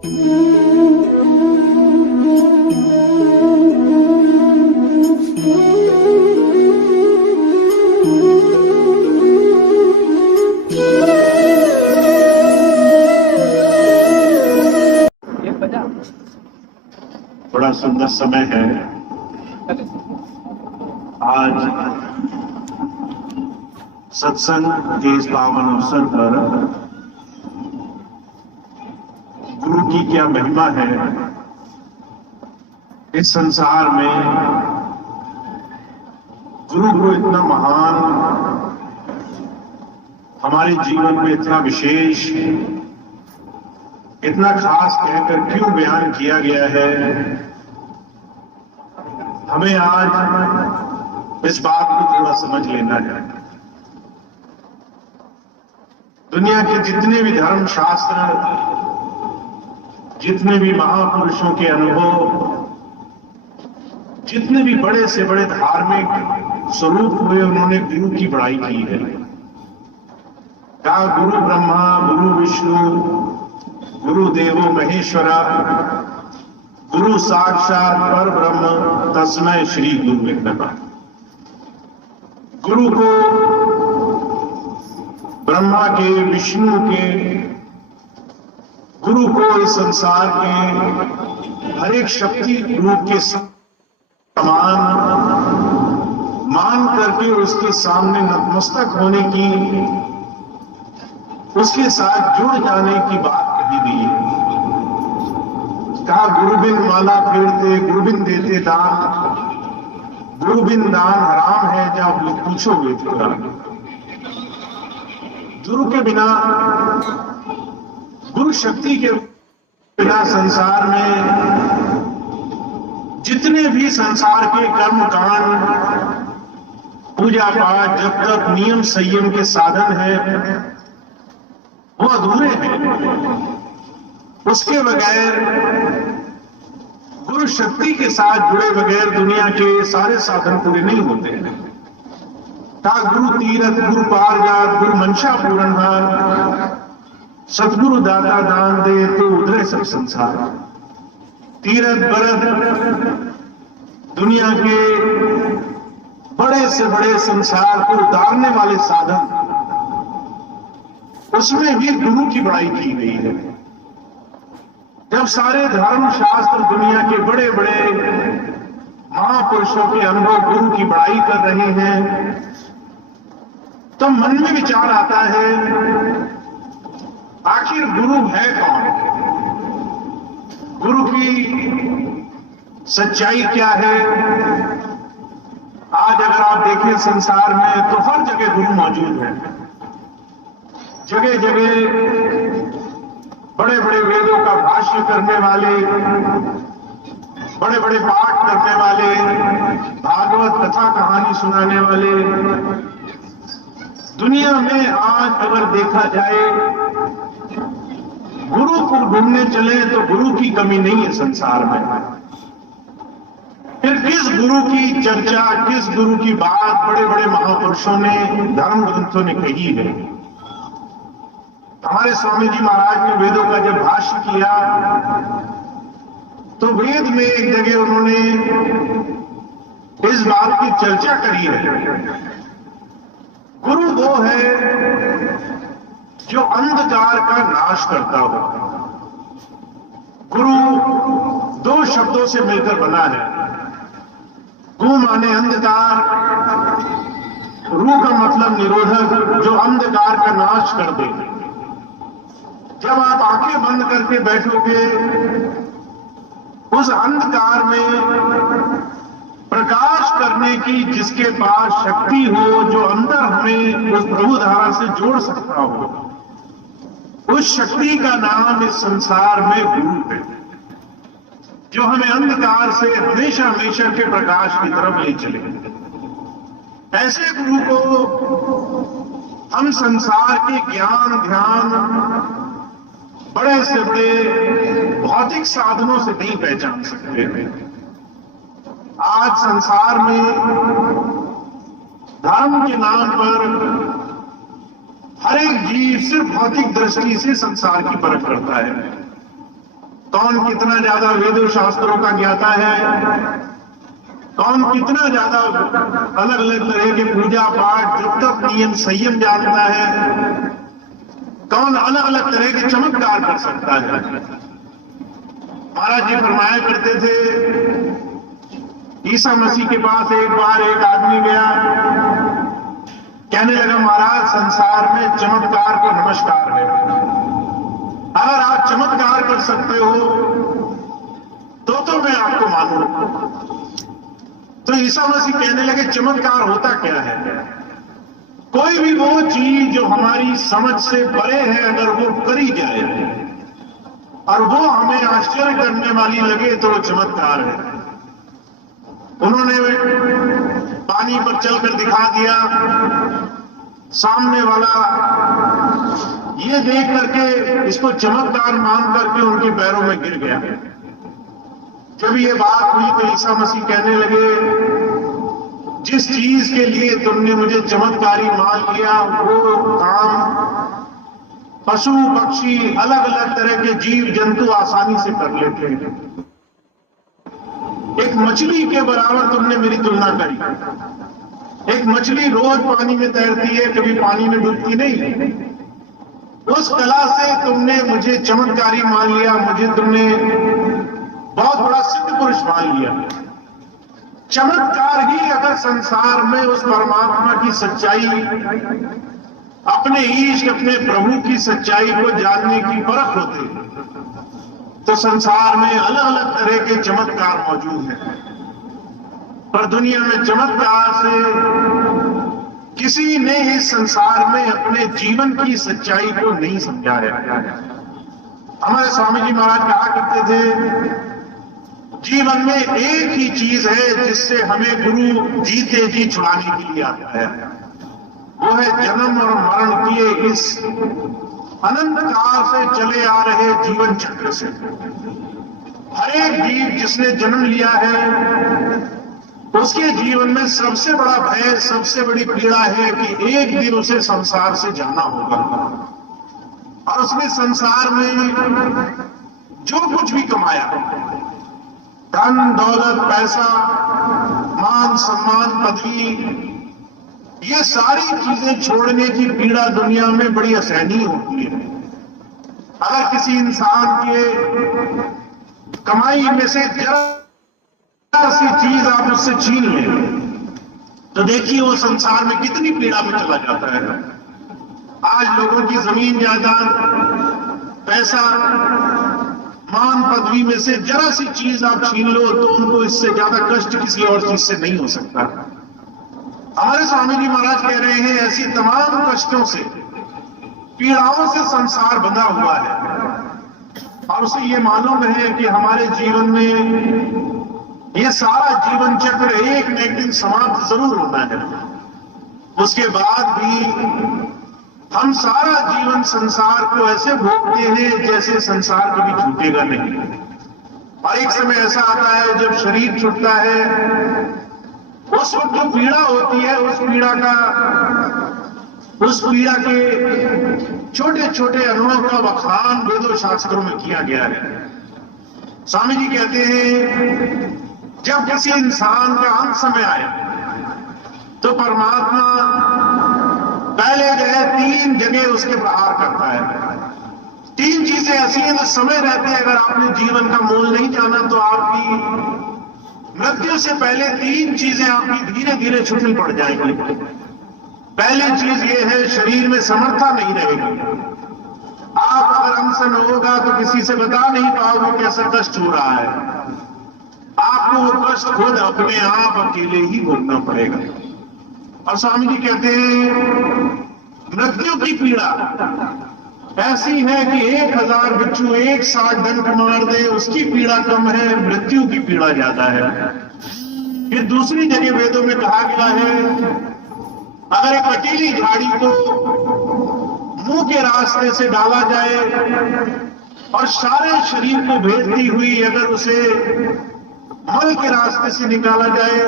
बड़ा सुंदर समय है आज सत्संग के इस पावन अवसर पर। गुरु की क्या महिमा है इस संसार में। गुरु इतना महान, हमारे जीवन में इतना विशेष, इतना खास कहकर क्यों बयान किया गया है, हमें आज इस बात को थोड़ा समझ लेना है। दुनिया के जितने भी धर्म शास्त्र, जितने भी महापुरुषों के अनुभव, जितने भी बड़े से बड़े धार्मिक स्वरूप हुए, उन्होंने गुरु की बड़ाई की है। कहा गुरु ब्रह्मा गुरु विष्णु गुरु देवो महेश्वरा गुरु साक्षात पर ब्रह्म तस्मै श्री गुरुवे नमः। गुरु को ब्रह्मा के, विष्णु के, गुरु को इस संसार के हर एक शक्ति रूप के समान मान करके उसके सामने नतमस्तक होने की, उसके साथ जुड़ जाने की बात कही गई है। कहा गुरु बिन माला फेरते, गुरु बिन देते दान, गुरु बिन दान हराम है, जब लोग पूछोगे तो गुरु के बिना, गुरु शक्ति के बिना संसार में जितने भी संसार के कर्म कांड, पूजा पाठ, जब तक नियम संयम के साधन है वो अधूरे हैं। उसके बगैर, गुरु शक्ति के साथ जुड़े बगैर दुनिया के सारे साधन पूरे नहीं होते हैं। गुरु तीरथ गुरु पारजात गुरु मंशा पूरण हार, सतगुरु दाता दान दे तो उधरे सब संसार। तीरथ बरत दुनिया के बड़े से बड़े संसार को उतारने वाले साधन, उसमें भी गुरु की बड़ाई की गई है। जब सारे धर्म शास्त्र दुनिया के बड़े बड़े महापुरुषों के अनुभव गुरु की बड़ाई कर रहे हैं, तो मन में विचार आता है आखिर गुरु है कौन, गुरु की सच्चाई क्या है। आज अगर आप देखें संसार में तो हर जगह गुरु मौजूद है। जगह जगह बड़े बड़े वेदों का भाष्य करने वाले, बड़े बड़े पाठ करने वाले, भागवत कथा कहानी सुनाने वाले, दुनिया में आज अगर देखा जाए गुरु को ढूंढने चले तो गुरु की कमी नहीं है संसार में। फिर किस गुरु की चर्चा, किस गुरु की बात बड़े बड़े महापुरुषों ने, धर्म ग्रंथों ने कही है। हमारे स्वामी जी महाराज ने वेदों का जब भाष्य किया तो वेद में एक जगह उन्होंने इस बात की चर्चा करी है, गुरु वो है जो अंधकार का नाश करता हो। गुरु दो शब्दों से मिलकर बना है। गु माने अंधकार, रू का मतलब निरोधक, जो अंधकार का नाश कर दे। जब आप आंखें बंद करके बैठोगे, उस अंधकार में प्रकाश करने की जिसके पास शक्ति हो, जो अंदर हमें उस प्रभु धारा से जोड़ सकता हो, उस शक्ति का नाम इस संसार में गुरु है, जो हमें अंधकार से हमेशा हमेशा के प्रकाश की तरफ ले चले। ऐसे गुरु को हम संसार के ज्ञान ध्यान, बड़े से बड़े भौतिक साधनों से नहीं पहचान सकते हैं। आज संसार में धर्म के नाम पर हर एक जीव सिर्फ भौतिक दृष्टि से संसार की परख करता है। कौन कितना ज्यादा वेदों शास्त्रों का ज्ञाता है, कौन कितना ज्यादा अलग अलग तरह के पूजा पाठ जब तक नियम संयम जानता है, कौन अलग अलग तरह के चमत्कार कर सकता है। महाराज जी फरमाया करते थे, ईसा मसीह के पास एक बार एक आदमी गया, कहने लगा महाराज संसार में चमत्कार को नमस्कार है, अगर आप चमत्कार कर सकते हो तो मैं आपको मानूं। तो ईसा मसीह कहने लगे चमत्कार होता क्या है? कोई भी वो चीज जो हमारी समझ से परे है अगर वो करी जाए और वो हमें आश्चर्य करने वाली लगे तो वो चमत्कार है। उन्होंने पानी पर चलकर दिखा दिया, सामने वाला ये देख करके इसको चमत्कार मान करके उनके पैरों में गिर गया। जब ये बात हुई तो ईसा मसीह कहने लगे, जिस चीज के लिए तुमने मुझे चमत्कारी मान लिया वो काम पशु पक्षी अलग अलग तरह के जीव जंतु आसानी से कर लेते हैं। एक मछली के बराबर तुमने मेरी तुलना करी। एक मछली रोज पानी में तैरती है, कभी पानी में डूबती नहीं। उस कला से तुमने मुझे चमत्कारी मान लिया, मुझे तुमने बहुत बड़ा सिद्ध पुरुष मान लिया। चमत्कार ही अगर संसार में उस परमात्मा की सच्चाई, अपने ईश्ट अपने प्रभु की सच्चाई को जानने की परख होती तो संसार में अलग अलग तरह के चमत्कार मौजूद हैं। पर दुनिया में चमत्कार से किसी ने इस संसार में अपने जीवन की सच्चाई को नहीं समझा है। हमारे स्वामी जी महाराज कहा करते थे, जीवन में एक ही चीज है जिससे हमें गुरु जीते जी छुड़ाने के लिए आता है, वो है जन्म और मरण किए इस अनंत काल से चले आ रहे जीवन चक्र से। हर एक जीव जिसने जन्म लिया है उसके जीवन में सबसे बड़ा भय, सबसे बड़ी पीड़ा है कि एक दिन उसे संसार से जाना होगा। और उसने संसार में जो कुछ भी कमाया, धन दौलत पैसा मान सम्मान पदवी, ये सारी चीजें छोड़ने की पीड़ा दुनिया में बड़ी असहनीय होती है। अगर किसी इंसान के कमाई में से जरा सी चीज आप उससे छीन लें तो देखिए वो संसार में कितनी पीड़ा में चला जाता है। आज लोगों की जमीन जायदाद पैसा मान पदवी में से जरा सी चीज आप छीन लो तो उनको इससे ज्यादा कष्ट किसी और चीज से नहीं हो सकता। हमारे स्वामी जी महाराज कह रहे हैं, ऐसी तमाम कष्टों से पीड़ाओं से संसार बंधा हुआ है और उसे ये मालूम है कि हमारे जीवन में ये सारा जीवन चक्र एक न एक दिन समाप्त जरूर होना है। उसके बाद भी हम सारा जीवन संसार को ऐसे भोगते हैं जैसे संसार कभी छूटेगा नहीं। और एक समय ऐसा आता है जब शरीर छूटता है, उस वक्त जो पीड़ा होती है उस पीड़ा के छोटे छोटे अनुभव का बखान वेदों शास्त्रों में किया गया है। स्वामी जी कहते हैं, जब किसी इंसान का अंत समय आए तो परमात्मा पहले जो है 3 जगह उसके प्रहार करता है। 3 चीजें ऐसी हैं जो समय रहते अगर आपने जीवन का मोल नहीं जाना तो आपकी मृत्यु से पहले 3 चीजें आपकी धीरे धीरे छूटनी पड़ जाएंगी। पहली चीज ये है, शरीर में समर्था नहीं रहेगी। आप अगर अनशन होगा तो किसी से बता नहीं पाओगे कैसा कष्ट हो रहा है। आपको वो कष्ट खुद अपने आप अकेले ही भोगना पड़ेगा। और स्वामी जी कहते हैं, मृत्यु की पीड़ा ऐसी है कि 1000 बिच्छू एक साथ डंक मार दे उसकी पीड़ा कम है, मृत्यु की पीड़ा ज्यादा है। फिर दूसरी जगह वेदों में कहा गया है, अगर एक कटीली झाड़ी को मुंह के रास्ते से डाला जाए और सारे शरीर को भेजती हुई अगर उसे मल के रास्ते से निकाला जाए,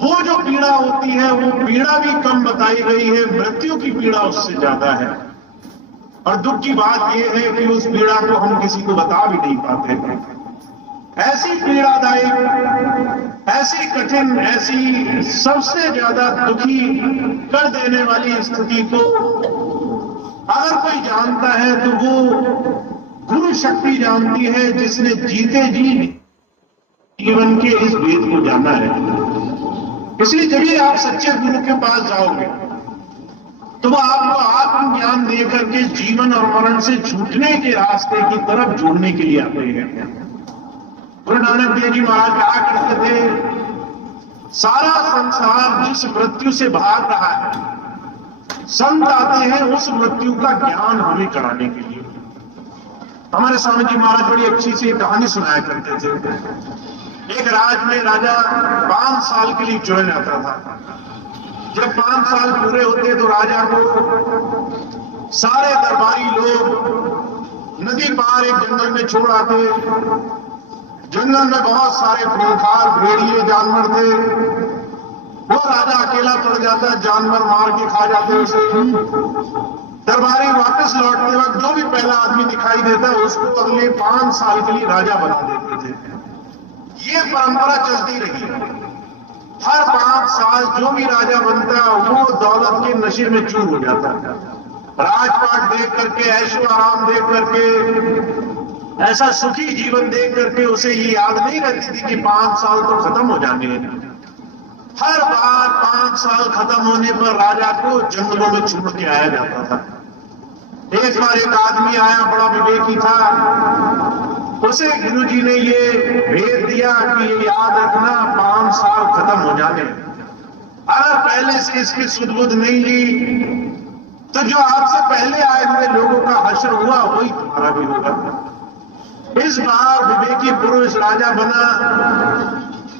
वो जो पीड़ा होती है वो पीड़ा भी कम बताई गई है, मृत्यु की पीड़ा उससे ज्यादा है। और दुख की बात यह है कि उस पीड़ा को हम किसी को बता भी नहीं पाते। ऐसी पीड़ादायक, ऐसी कठिन, ऐसी सबसे ज्यादा दुखी कर देने वाली स्थिति को अगर कोई जानता है तो वो गुरु शक्ति जानती है, जिसने जीते जी जीवन के इस भेद को जाना है। इसलिए जब भी आप सच्चे गुरु के पास जाओगे तो वो आपको आत्मज्ञान देकर के जीवन और मरण से छूटने के रास्ते की तरफ जोड़ने के लिए आते हैं। गुरु नानक देव जी महाराज कहा करते थे, सारा संसार जिस मृत्यु से भाग रहा है, संत आते हैं उस मृत्यु का ज्ञान हमें कराने के लिए। हमारे स्वामी जी महाराज बड़ी अच्छी सी कहानी सुनाया करते थे। एक राज में राजा 5 साल के लिए चुना जाता था। जब 5 साल पूरे होते तो राजा को सारे दरबारी लोग नदी पार एक जंगल में छोड़ आते। जंगल में बहुत सारे खूंखार भेड़िए जानवर थे। वो राजा अकेला पड़ जाता, जानवर मार के खा जाते उसे। दरबारी वापस लौटते वक्त जो भी पहला आदमी दिखाई देता उसको अगले 5 साल के लिए राजा बना देते थे। ये परंपरा चलती रही। हर 5 साल जो भी राजा बनता वो दौलत के नशे में चूर हो जाता। राजपाट देख करके, ऐशो आराम देख करके, ऐसा सुखी जीवन देख करके उसे ये याद नहीं रहती थी कि 5 साल तो खत्म हो जाने। हर बार 5 साल खत्म होने पर राजा को जंगलों में छोड़ के आया जाता था। एक बार एक आदमी आया, बड़ा विवेकी था। उसे गुरु जी ने ये भेद दिया कि ये याद रखना 5 साल खत्म हो जाने। अगर पहले से इसकी सुध-बुध नहीं ली तो जो आपसे पहले आए हुए लोगों का हश्र हुआ वही तुम्हारा भी होगा। इस बार विवेकी पुरुष राजा बना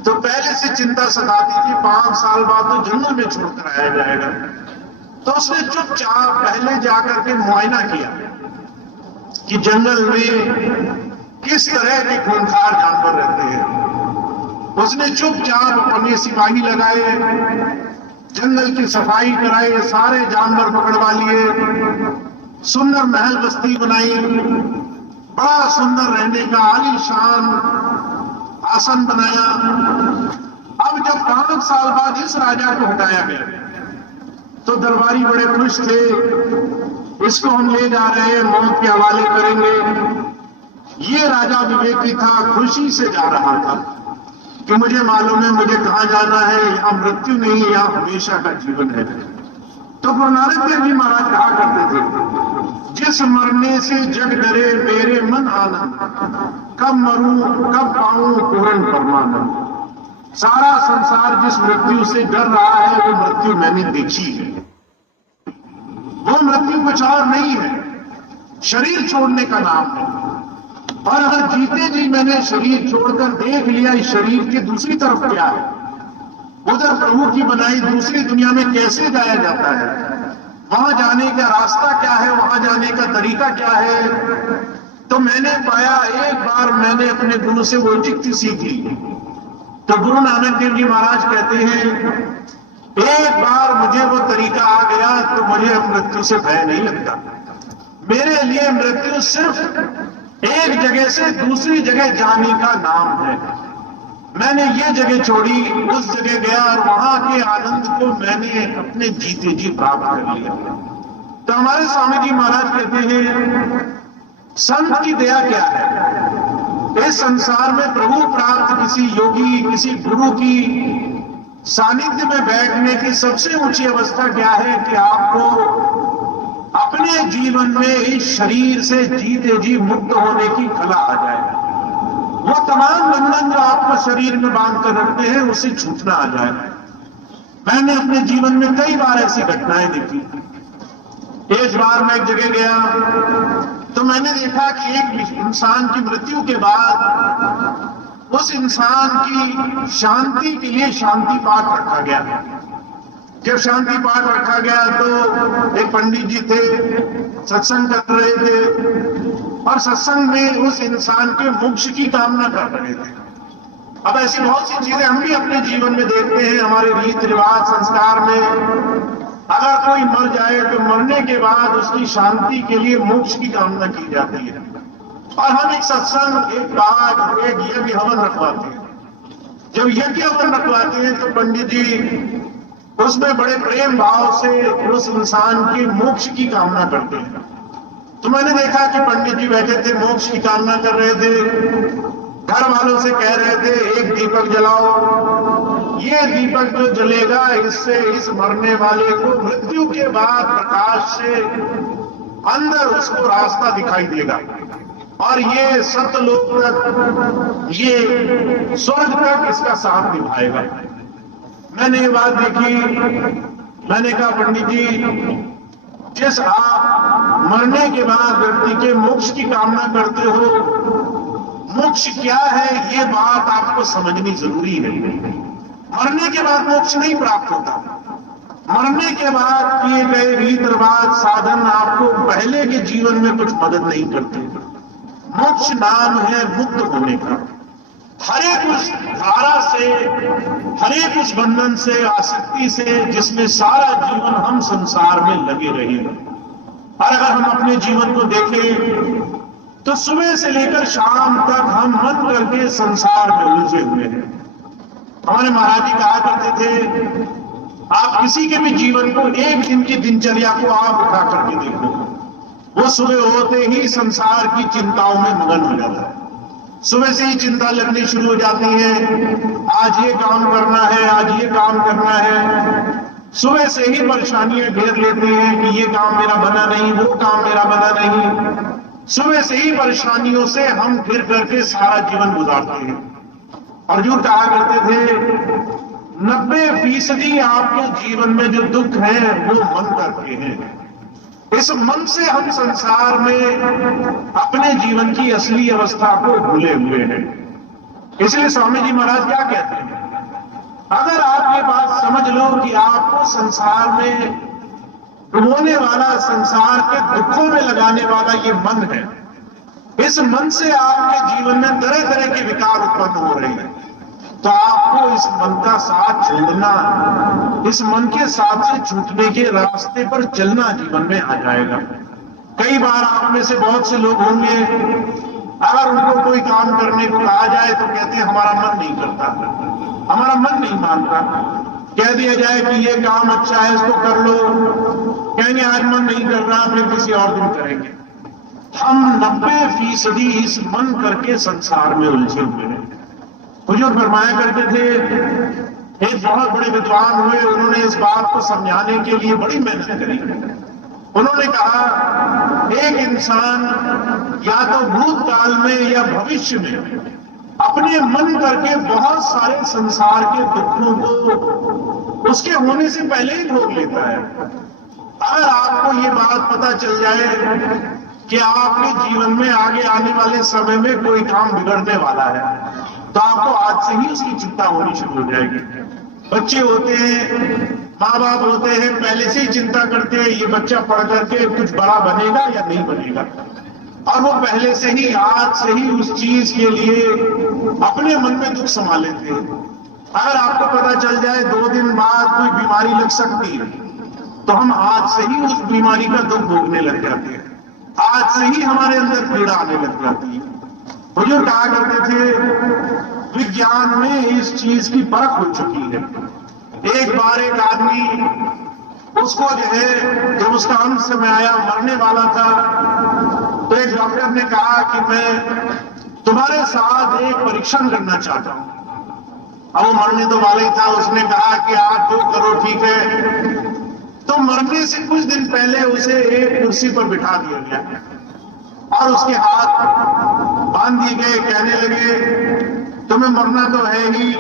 तो पहले से चिंता सताती थी 5 साल बाद तो जंगल में छोड़कर आया जाएगा। तो उसने चुपचाप पहले जाकर के मुआयना किया कि जंगल में किस तरह के खूंखार जानवर रहते हैं। उसने चुपचाप अपने सिपाही लगाए, जंगल की सफाई कराई, सारे जानवर पकड़वा लिए, सुंदर महल बस्ती बनाई, बड़ा सुंदर रहने का आलीशान आसन बनाया। अब जब 5 साल बाद इस राजा को हटाया गया तो दरबारी बड़े खुश थे। इसको हम ले जा रहे हैं, मौत के हवाले करेंगे। ये राजा विवेकी था, खुशी से जा रहा था कि मुझे मालूम है मुझे कहां जाना है, यहां मृत्यु नहीं, यहां हमेशा का जीवन है। तो गुरु नानक देव जी महाराज कहा करते थे, जिस मरने से जग डरे मेरे मन आनंद, कब मरूं कब पाऊं पूर्ण परमानंद। सारा संसार जिस मृत्यु से डर रहा है वो मृत्यु मैंने देखी है। वो मृत्यु कुछ और नहीं है, शरीर छोड़ने का नाम है। और अगर जीते जी मैंने शरीर छोड़कर देख लिया इस शरीर की दूसरी तरफ क्या है, उधर प्रभु की बनाई दूसरी दुनिया में कैसे जाया जाता है, वहां जाने का रास्ता क्या है, वहां जाने का तरीका क्या है, तो मैंने पाया एक बार मैंने अपने गुरु से वो युक्ति सीखी। तो गुरु नानक देव जी महाराज कहते हैं एक बार मुझे वो तरीका आ गया तो मुझे अब मृत्यु से भय नहीं लगता। मेरे लिए मृत्यु सिर्फ एक जगह से दूसरी जगह जाने का नाम है। मैंने ये जगह छोड़ी, उस जगह गया और वहां के आनंद को मैंने अपने जीते जी प्राप्त कर लिया। तो हमारे स्वामी जी महाराज कहते हैं संत की दया क्या है। इस संसार में प्रभु प्राप्त किसी योगी, किसी गुरु की सानिध्य में बैठने की सबसे ऊंची अवस्था क्या है कि आपको अपने जीवन में इस शरीर से जीते जी मुक्त होने की कला आ जाए। वो तमाम बंधन जो आपको शरीर में बांध कर रखते हैं उससे छूटना आ जाए। मैंने अपने जीवन में कई बार ऐसी घटनाएं देखी। एक बार मैं एक जगह गया तो मैंने देखा कि एक इंसान की मृत्यु के बाद उस इंसान की शांति के लिए शांति पाठ रखा गया। जब शांति पाठ रखा गया तो एक पंडित जी थे, सत्संग कर रहे थे और सत्संग में उस इंसान के मोक्ष की कामना कर रहे थे। अब ऐसी बहुत सी चीजें हम भी अपने जीवन में देखते हैं, हमारे रीति रिवाज संस्कार में अगर कोई मर जाए तो मरने के बाद उसकी शांति के लिए मोक्ष की कामना की जाती है। और हम एक सत्संग, एक बात, एक यज्ञ हवन रखवाते हैं। जब यज्ञ हवन रखवाते हैं तो पंडित जी उसमें बड़े प्रेम भाव से उस इंसान के मोक्ष की कामना करते हैं। तो मैंने देखा कि पंडित जी बैठे थे, मोक्ष की कामना कर रहे थे, घर वालों से कह रहे थे एक दीपक जलाओ, ये दीपक जो जलेगा इससे इस मरने वाले को मृत्यु के बाद प्रकाश से अंदर उसको रास्ता दिखाई देगा और ये सतलोक तक, ये स्वर्ग तक इसका साथ निभाएगा। मैंने ये बात देखी, मैंने कहा पंडित जी, जिस आप मरने के बाद व्यक्ति के मोक्ष की कामना करते हो, मोक्ष क्या है ये बात आपको समझनी जरूरी है। मरने के बाद मोक्ष नहीं प्राप्त होता। मरने के बाद किए गए रीत रिवाज साधन आपको पहले के जीवन में कुछ मदद नहीं करते। मोक्ष नाम है मुक्त होने का। हरेक उस धारा से, हरेक उस बंधन से, आसक्ति से जिसमें सारा जीवन हम संसार में लगे रहे। और अगर हम अपने जीवन को देखें तो सुबह से लेकर शाम तक हम मन करके संसार में उलझे हुए हैं। हमारे महाराज जी कहा करते थे, आप किसी के भी जीवन को, एक दिन की दिनचर्या को आप उठा करके देखो, वो सुबह होते ही संसार की चिंताओं में मगन हो जाता है। सुबह से ही चिंता लगनी शुरू हो जाती है, आज ये काम करना है, आज ये काम करना है। सुबह से ही परेशानियां घेर लेती हैं कि ये काम मेरा बना नहीं, वो काम मेरा बना नहीं। सुबह से ही परेशानियों से हम घिर करके सारा जीवन गुजारते हैं। अर्जुन कहा करते थे 90% आपके जीवन में जो दुख है वो मन करके हैं। इस मन से हम संसार में अपने जीवन की असली अवस्था को भूले हुए हैं। इसलिए स्वामी जी महाराज क्या कहते हैं, अगर आप ये बात समझ लो कि आपको संसार में रोने वाला, संसार के दुखों में लगाने वाला ये मन है, इस मन से आपके जीवन में तरह तरह के विकार उत्पन्न हो रहे हैं, तो आपको इस मन का साथ छोड़ना, इस मन के साथ से छूटने के रास्ते पर चलना जीवन में आ जाएगा। कई बार आप में से बहुत से लोग होंगे, अगर उनको कोई काम करने को कहा जाए तो कहते हैं हमारा मन नहीं करता, हमारा मन नहीं मानता। कह दिया जाए कि ये काम अच्छा है, इसको कर लो, कहेंगे आज मन नहीं कर रहा, फिर किसी और दिन करेंगे। हम 90% इस मन करके संसार में उलझे हुए हैं। हुजूर फरमाया करते थे, एक बहुत बड़े विद्वान हुए, उन्होंने इस बात को समझाने के लिए बड़ी मेहनत करी। उन्होंने कहा एक इंसान या तो भूतकाल में या भविष्य में अपने मन करके बहुत सारे संसार के दुखों को उसके होने से पहले ही भोग लेता है। अगर आपको ये बात पता चल जाए कि आपके जीवन में आगे आने वाले समय में कोई काम बिगड़ने वाला है, तो आपको आज से ही उसकी चिंता होनी शुरू हो जाएगी। बच्चे होते हैं, माँ बाप होते हैं, पहले से ही चिंता करते हैं ये बच्चा पढ़ करके कुछ बड़ा बनेगा या नहीं बनेगा, और वो पहले से ही, आज से ही उस चीज के लिए अपने मन में दुख समा लेते हैं। अगर आपको पता चल जाए 2 दिन बाद कोई बीमारी लग सकती है, तो हम आज से ही उस बीमारी का दुख भोगने लग जाते हैं, आज से ही हमारे अंदर पीड़ा आने लग जाती है। हुजूर कहा करते थे विज्ञान में इस चीज की परख हो चुकी है। एक बार एक आदमी, उसको जो है, जब उसका अंत समय आया, मरने वाला था, तो एक डॉक्टर ने कहा कि मैं तुम्हारे साथ एक परीक्षण करना चाहता हूं। अब वो मरने तो वाला ही था, उसने कहा कि आप जो करो ठीक है। तो मरने से कुछ दिन पहले उसे एक कुर्सी पर बिठा दिया गया और उसके हाथ बांध दिए गए। कहने लगे तुम्हें मरना तो है ही,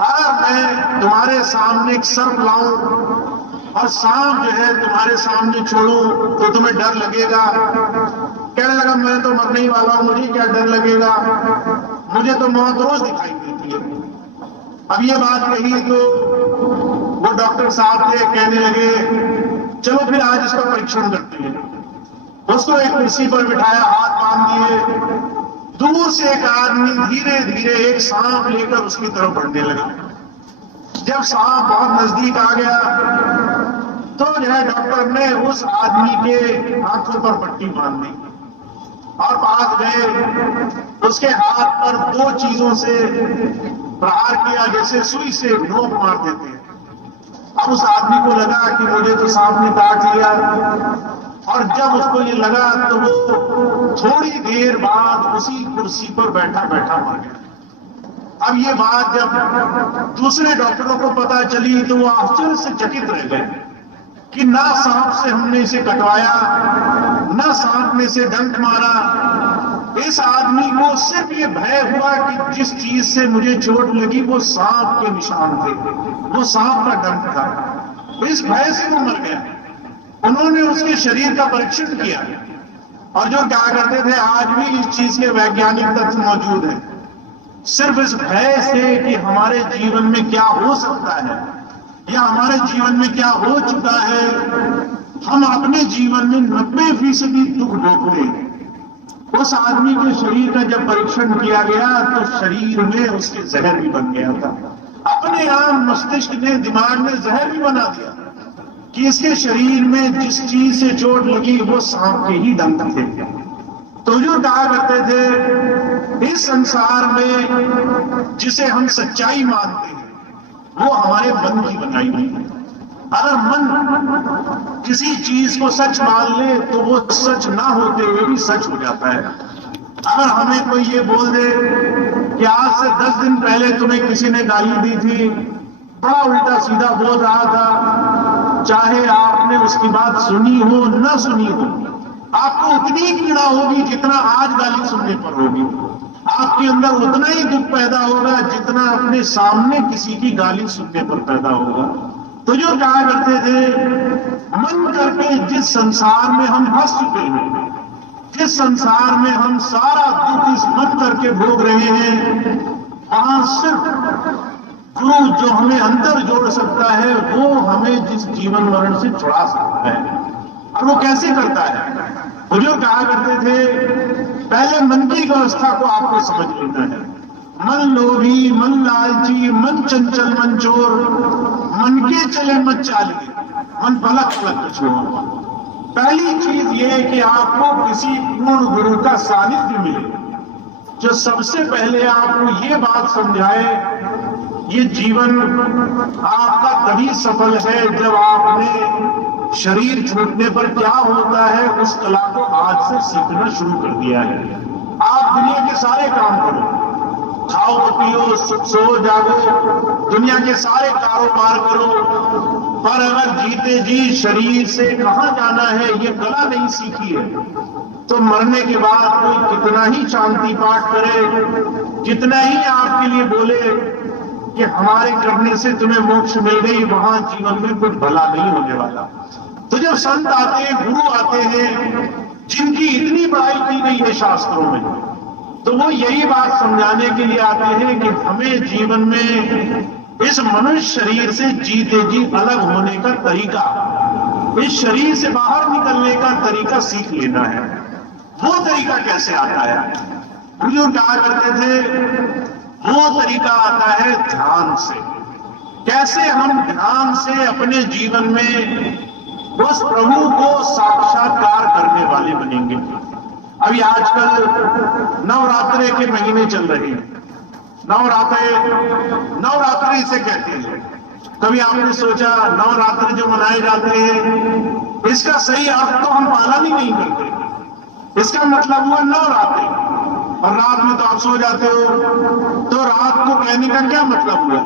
अगर मैं तुम्हारे सामने एक सर्प लाऊं और सांप जो है तुम्हारे सामने छोड़ूं तो तुम्हें डर लगेगा? कहने लगा मैं तो मरने ही वाला हूं, मुझे क्या डर लगेगा, मुझे तो मौत रोज दिखाई देती है। अब ये बात कही तो वो डॉक्टर साहब थे, कहने लगे चलो फिर आज इसका परीक्षण करते हैं। उसको एक कुर्सी पर बिठाया, हाथ बांध दिए। दूर से एक आदमी धीरे धीरे एक सांप लेकर उसकी तरफ बढ़ने लगा। जब सांप बहुत नजदीक आ गया तो जो है डॉक्टर ने उस आदमी के हाथों पर पट्टी बांध दी और पास गए, उसके हाथ पर दो चीजों से प्रहार किया, जैसे सुई से नोक मार देते हैं। अब उस आदमी को लगा कि मुझे तो सांप ने काट लिया, और जब उसको ये लगा तो वो थोड़ी देर बाद उसी कुर्सी पर बैठा बैठा मर गया। अब ये बात जब दूसरे डॉक्टरों को पता चली तो वो आश्चर्य से चकित रह गए कि ना सांप से हमने इसे कटवाया, ना सांप ने इसे डंक मारा। इस आदमी को सिर्फ ये भय हुआ कि जिस चीज से मुझे चोट लगी वो सांप के निशान थे, वो सांप का डंक था। इस भय से वो मर गया। उन्होंने उसके शरीर का परीक्षण किया, और जो क्या करते थे आज भी इस चीज के वैज्ञानिक तथ्य मौजूद हैं। सिर्फ इस भय से कि हमारे जीवन में क्या हो सकता है या हमारे जीवन में क्या हो चुका है, हम अपने जीवन में 90% दुख भोगते हैं। उस आदमी के शरीर का जब परीक्षण किया गया तो शरीर में उसके जहर भी बन गया था। अपने आप मस्तिष्क ने, दिमाग ने जहर भी बना दिया कि इसके शरीर में जिस चीज से चोट लगी वो सांप के ही डंक थे। तो जो कहा करते थे इस संसार में जिसे हम सच्चाई मानते हैं वो हमारे मन की बनाई हुई है। अगर मन किसी चीज को सच मान ले तो वो सच ना होते हुए भी सच हो जाता है। अगर हमें कोई ये बोल दे कि आज से 10 दिन पहले तुम्हें किसी ने गाली दी थी, बड़ा उल्टा सीधा बोल रहा था, चाहे आपने उसकी बात सुनी हो न सुनी हो, आपको उतनी पीड़ा होगी जितना आज गाली सुनने पर होगी। आपके अंदर उतना ही दुख पैदा होगा जितना अपने सामने किसी की गाली सुनने पर पैदा होगा। तो जो कहा करते थे मन करके जिस संसार में हम फंस चुके हैं, जिस संसार में हम सारा दुख इस मन करके भोग रहे हैं, वहां सिर्फ गुरु जो हमें अंदर जोड़ सकता है वो हमें जिस जीवन मरण से छुड़ा सकता है। और वो कैसे करता है? वो जो कहा करते थे पहले मन की व्यवस्था को आपको समझ लेना है। मन लोभी, मन लालची, मन चंचल, मन चोर, मन के चले मत चालिए, मन पलक पलक छोड़। पहली चीज ये है कि आपको किसी पूर्ण गुरु का सानिध्य मिले, जो सबसे पहले आपको ये बात समझाए ये जीवन आपका तभी सफल है जब आपने शरीर छूटने पर क्या होता है उस कला को आज से सीखना शुरू कर दिया है। आप दुनिया के सारे काम करो, खाओ पियो, सो जागो, दुनिया के सारे कारोबार करो, पर अगर जीते जी शरीर से कहां जाना है ये कला नहीं सीखी है तो मरने के बाद कोई कितना ही शांति पाठ करे, कितना ही आपके लिए बोले कि हमारे करने से तुम्हें मोक्ष मिल गई, वहां जीवन में कुछ भला नहीं होने वाला। तो जब संत आते हैं, गुरु आते हैं जिनकी इतनी बड़ाई की गई है शास्त्रों में, तो वो यही बात समझाने के लिए आते हैं कि हमें जीवन में इस मनुष्य शरीर से जीते जी अलग होने का तरीका, इस शरीर से बाहर निकलने का तरीका सीख लेना है। वो तरीका कैसे आता है? बुजुर्ग कहा करते थे वो तरीका आता है ध्यान से। कैसे हम ध्यान से अपने जीवन में उस प्रभु को साक्षात्कार करने वाले बनेंगे। अभी आजकल नवरात्रे के महीने चल रहे हैं। नवरात्रे इसे कहते हैं। कभी आपने सोचा नवरात्र जो मनाए जाते हैं इसका सही अर्थ तो हम पालन ही नहीं करते। इसका मतलब हुआ नवरात्रि, और रात में तो आप सो जाते हो, तो रात को कहने का क्या मतलब हुआ?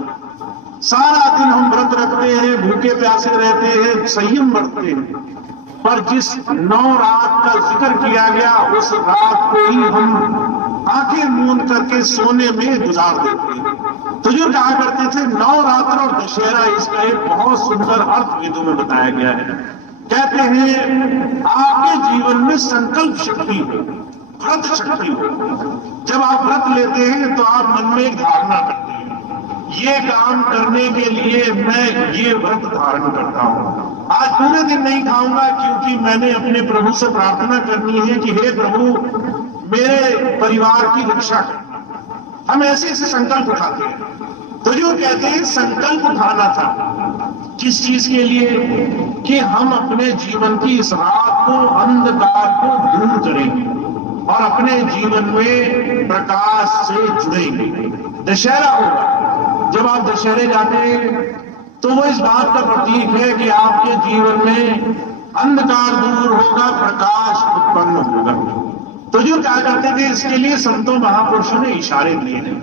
सारा दिन हम व्रत रखते हैं, भूखे प्यासे रहते हैं, संयम बरतते हैं, पर जिस 9 रात का जिक्र किया गया उस रात को ही हम आंखें मूंद करके सोने में गुजार देते हैं। तो जो कहा करते थे नवरात्र और दशहरा, इसका एक बहुत सुंदर अर्थ वेदों में बताया गया है। कहते हैं आपके जीवन में संकल्प शक्ति हो, व्रत शक्ति हो। जब आप व्रत लेते हैं तो आप मन में एक धारणा करते हैं, ये काम करने के लिए मैं ये व्रत धारण करता हूं। आज पूरे दिन नहीं खाऊंगा क्योंकि मैंने अपने प्रभु से प्रार्थना करनी है कि हे प्रभु मेरे परिवार की रक्षा कर। हम ऐसे ऐसे संकल्प उठाते हैं। तो जो कहते हैं संकल्प उठाना था, किस चीज के लिए? कि हम अपने जीवन की इस रात को, अंधकार को दूर करेंगे और अपने जीवन में प्रकाश से जुड़ेंगे। दशहरा होगा, जब आप दशहरे जाते हैं तो वो इस बात का प्रतीक है कि आपके जीवन में अंधकार दूर होगा, प्रकाश उत्पन्न होगा। तो जो क्या करते थे, इसके लिए संतों महापुरुषों ने इशारे दिए हैं।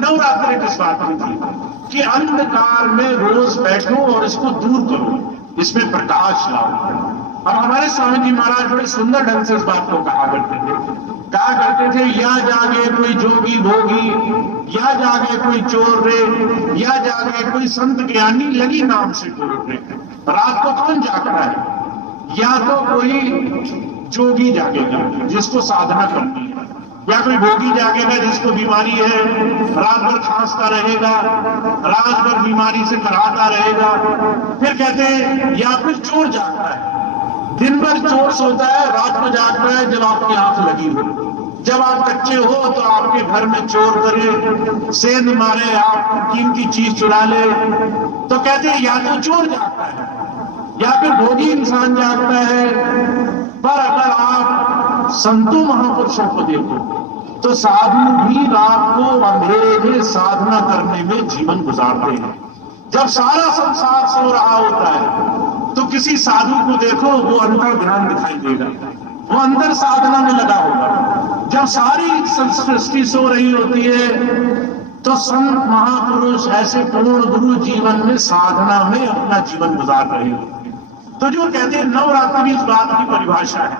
नवरात्रि किस बात की थी कि अंधकार में रोज बैठो और इसको दूर करो, इसमें प्रकाश लाओ। और हमारे स्वामी जी महाराज बड़े सुंदर ढंग से इस बात को कहा करते थे, या जागे कोई जोगी भोगी, या जागे कोई चोर रे, या जागे कोई संत ज्ञानी, लगी नाम से टोर रे। रात को कौन जागता है? या तो कोई जोगी जागेगा जिसको साधना करनी है, या कोई भोगी जागेगा जिसको बीमारी है, रात भर खांसता रहेगा, रात भर बीमारी से कराता रहेगा। फिर कहते हैं या फिर चोर जागता है, दिन भर चोर सोता है, रात को जागता है जब आपकी आंख लगी हो। जब आप कच्चे हो तो आपके घर में चोर करे, सेंध मारे, आप कीमती चीज चुरा ले। तो कहते हैं या तो चोर जागता है या फिर भोगी इंसान जागता है। पर अगर आप संतों महापुरुषों को देखो तो साधु भी रात को अंधेरे में साधना करने में जीवन गुजारते हैं। जब सारा संसार सो रहा होता है तो किसी साधु को देखो, वो अंतर ध्यान दिखाई देगा, वो अंदर साधना में लगा होगा। जब सारी सृष्टि सो रही होती है तो संत महापुरुष ऐसे पूर्ण गुरु जीवन में साधना में अपना जीवन गुजार रहे होते हैं। तो जो कहते हैं नवरात्रि इस बात की परिभाषा है,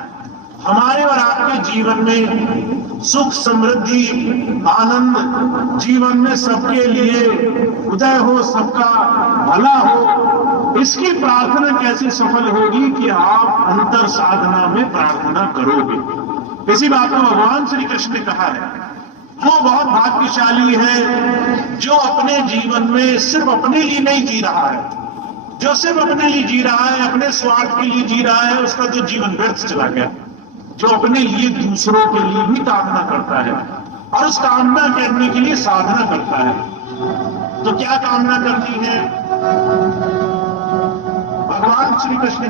हमारे और आपके जीवन में सुख, समृद्धि, आनंद, जीवन में सबके लिए उदय हो, सबका भला हो, इसकी प्रार्थना कैसे सफल होगी कि आप अंतर साधना में प्रार्थना करोगे। इसी बात को भगवान श्री कृष्ण ने कहा है, वो बहुत भाग्यशाली है जो अपने जीवन में सिर्फ अपने लिए नहीं जी रहा है। जो सिर्फ अपने लिए जी रहा है, अपने स्वार्थ के लिए जी रहा है, उसका तो जीवन व्यर्थ चला गया। जो अपने लिए दूसरों के लिए भी कामना करता है और उस कामना करने के लिए साधना करता है। तो क्या कामना करनी है? भगवान श्री कृष्ण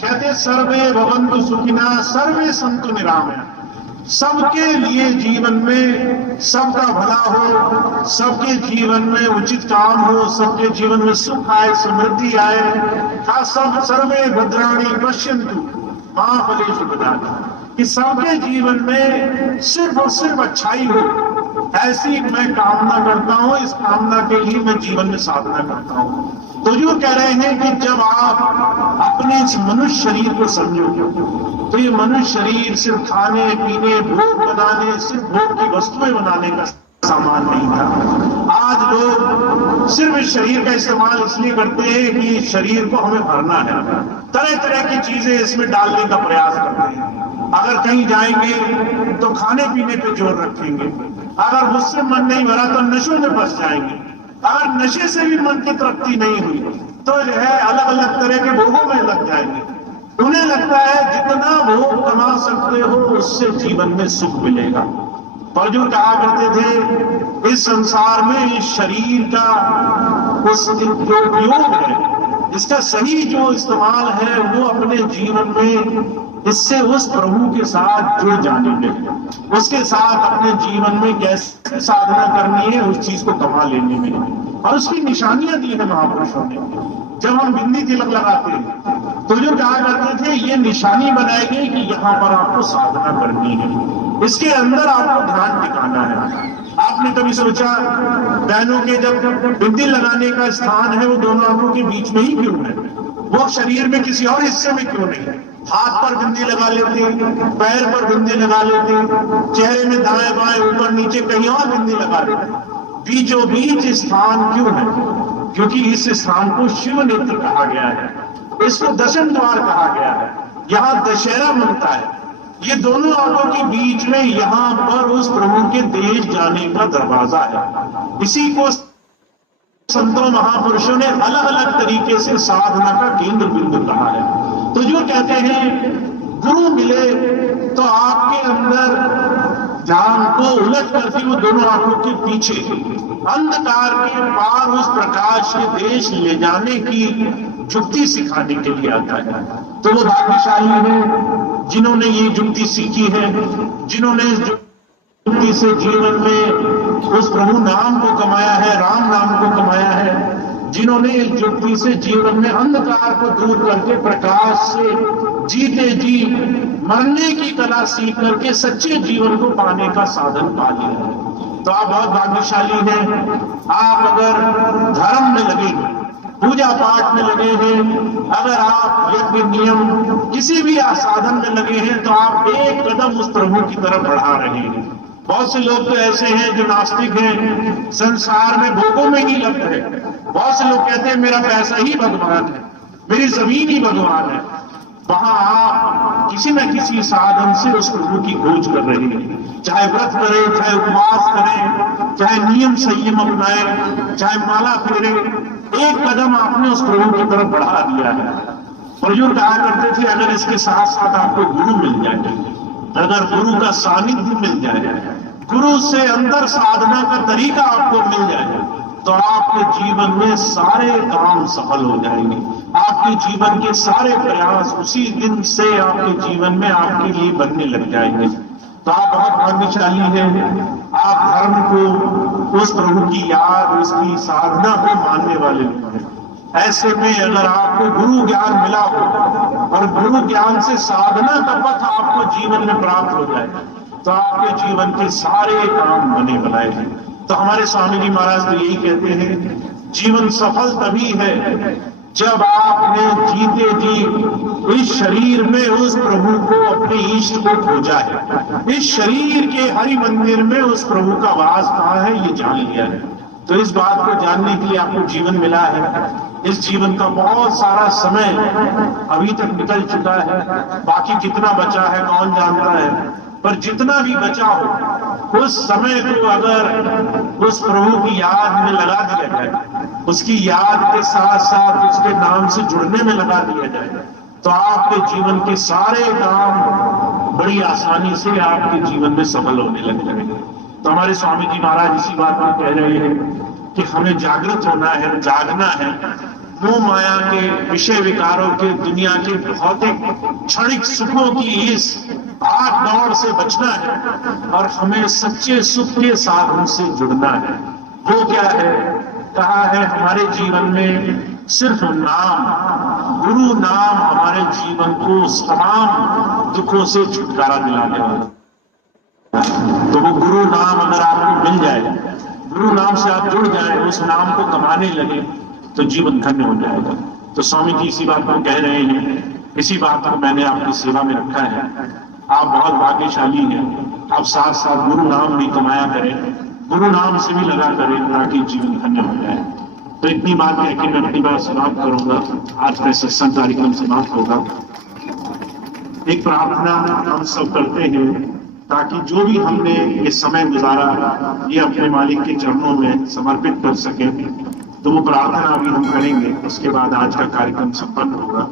कहते सर्वे भवन्तु सुखिनः सर्वे सन्तु निरामया। सबके लिए जीवन में सबका भला हो, सबके जीवन में उचित काम हो, सबके जीवन में सुख आए, समृद्धि आए। सब सर्वे भद्राणि पश्यन्तु मां फलेषु कदाचन, कि सबके जीवन में सिर्फ और सिर्फ अच्छाई हो, ऐसी मैं कामना करता हूं। इस कामना के लिए मैं जीवन में साधना करता हूं। तो जो कह रहे हैं कि जब आप अपने इस मनुष्य शरीर को समझोगे तो ये मनुष्य शरीर सिर्फ खाने पीने, भोग बनाने, सिर्फ भोग की वस्तुएं बनाने का सामान नहीं था। आज लोग सिर्फ इस शरीर का इस्तेमाल इसलिए करते हैं कि शरीर को हमें भरना है, तरह तरह की चीजें इसमें डालने का प्रयास करते हैं। अगर कहीं जाएंगे तो खाने पीने पे जोर रखेंगे, अगर मुझसे मन नहीं भरा तो नशों में फंस जाएंगे, अगर नशे से भी मन की तृप्ति नहीं हुई तो जो है अलग अलग तरह के भोगों में लग जाएंगे। उन्हें लगता है जितना भोग कमा सकते हो उससे जीवन में सुख मिलेगा। पर जो कहा करते थे इस संसार में इस शरीर का उस जो उपयोग है, इसका सही जो इस्तेमाल है, वो अपने जीवन में इससे उस प्रभु के साथ जुड़ जाने में, उसके साथ अपने जीवन में कैसे साधना करनी है उस चीज को कमा लेने में। और उसकी निशानियां दी है महापुरुषों ने। जब हम बिंदी तिलक लगाते हैं तो जो कहा करते थे ये निशानी बनाएगी कि यहां पर आपको साधना करनी है, इसके अंदर आपको ध्यान टिकाना है। आपने कभी सोचा बहनों के जब बिंदी लगाने का स्थान है वो दोनों आंखों के बीच में ही क्यों है? वो शरीर में किसी और हिस्से में क्यों नहीं? हाथ पर बिंदी लगा लेते, पैर पर बिंदी लगा लेते, चेहरे में दाएं बाएं ऊपर नीचे कहीं और बिंदी लगा लेते, बीचों बीच स्थान क्यों है? क्योंकि इस स्थान को शिव नेत्र कहा गया है, इसको दशम द्वार कहा गया है। यहां दशहरा मनता है। ये दोनों आंखों के बीच में यहां पर उस प्रभु के देश जाने का दरवाजा है। इसी को संतों महापुरुषों ने अलग अलग तरीके से साधना का केंद्र बिंदु कहा है। तो जो कहते हैं गुरु मिले तो आपके अंदर ध्यान को उलट करके वो दोनों आंखों के पीछे अंधकार के पार उस प्रकाश के देश ले जाने की युक्ति सिखाने के लिए आता है। तो वो भाग्यशाली है जिन्होंने ये युक्ति सीखी है, जिन्होंने इस युक्ति से जीवन में उस प्रभु नाम को कमाया है, राम नाम को कमाया है, जिन्होंने इस युक्ति से जीवन में अंधकार को दूर करके प्रकाश से जीते जी मरने की कला सीख करके सच्चे जीवन को पाने का साधन पा लिया है। तो आप बहुत भाग्यशाली हैं। आप अगर धर्म में लगे हैं, पूजा पाठ में लगे हैं, अगर आप यज्ञ नियम किसी भी साधन में लगे हैं, तो आप एक कदम उस प्रभु की तरफ बढ़ा रहे हैं। बहुत से लोग तो ऐसे हैं जो नास्तिक हैं, संसार में भोगों में ही लगते हैं। बहुत से लोग कहते हैं मेरा पैसा ही भगवान है, मेरी जमीन ही भगवान है। वहां आप किसी न किसी साधन से उस प्रभु की खोज कर रहे हैं, चाहे व्रत करें, चाहे उपवास करें, चाहे नियम संयम अपनाएं, चाहे माला फेरे, एक कदम आपने उस प्रभु की तरफ बढ़ा दिया है। बुजुर्ग कहा करते थे अगर इसके साथ साथ आपको गुरु मिल जाए, अगर गुरु का सानिध्य मिल जाए, गुरु से अंदर साधना का तरीका आपको मिल जाए, तो आपके जीवन में सारे काम सफल हो जाएंगे। आपके जीवन के सारे प्रयास उसी दिन से आपके जीवन में आपके लिए बनने लग जाएंगे। तो आप बहुत भाग्यशाली हैं। आप धर्म को, उस प्रभु की याद, उसकी साधना को मानने वाले लोग हैं। ऐसे में अगर आपको गुरु ज्ञान मिला हो और गुरु ज्ञान से साधना का पथ आपको जीवन में प्राप्त हो जाए, तो आपके जीवन के सारे काम बने बनाए हैं। तो हमारे स्वामी जी महाराज तो यही कहते हैं, जीवन सफल तभी है जब आपने जीते जी इस शरीर में उस प्रभु को, अपने इष्ट को खोजा है। इस शरीर के हरि मंदिर में उस प्रभु का वास कहाँ है ये जान लिया है। तो इस बात को जानने के लिए आपको जीवन मिला है। इस जीवन का बहुत सारा समय अभी तक निकल चुका है, बाकी कितना बचा है कौन जानता है, पर जितना भी बचा हो उस समय को अगर उस प्रभु की याद में लगा दिया जाए, उसकी याद के साथ साथ उसके नाम से जुड़ने में लगा दिया जाए, तो आपके जीवन के सारे काम बड़ी आसानी से आपके जीवन में सफल होने लग जाएंगे। तो हमारे स्वामी जी महाराज इसी बात को कह रहे हैं कि हमें जागृत होना है, जागना है, मोह माया के विषय विकारों के, दुनिया के भौतिक क्षणिक सुखों की इस भाग दौड़ से बचना है और हमें सच्चे सुख के साधन से जुड़ना है। वो क्या है? कहा है हमारे जीवन में सिर्फ नाम, गुरु नाम हमारे जीवन को तमाम दुखों से छुटकारा दिलाने वाला। तो वो गुरु नाम अगर आपको मिल जाए, गुरु नाम से आप जुड़ जाए, उस नाम को कमाने लगे, तो जीवन धन्य हो जाएगा। तो स्वामी जी इसी बात को कह रहे हैं, इसी बात को मैंने आपकी सेवा में रखा है। आप बहुत भाग्यशाली हैं। आप साथ साथ गुरु नाम भी कमाया करें, गुरु नाम से भी लगा करें, ताकि जीवन धन्य हो जाए। तो इतनी बात कह के मैं अपनी बात समाप्त करूंगा। आज का सत्संग कार्यक्रम समाप्त होगा। एक प्रार्थना हम सब करते हैं ताकि जो भी हमने ये समय गुजारा ये अपने मालिक के चरणों में समर्पित कर सके। तो वो प्रार्थना अभी हम करेंगे, उसके बाद आज का कार्यक्रम संपन्न होगा।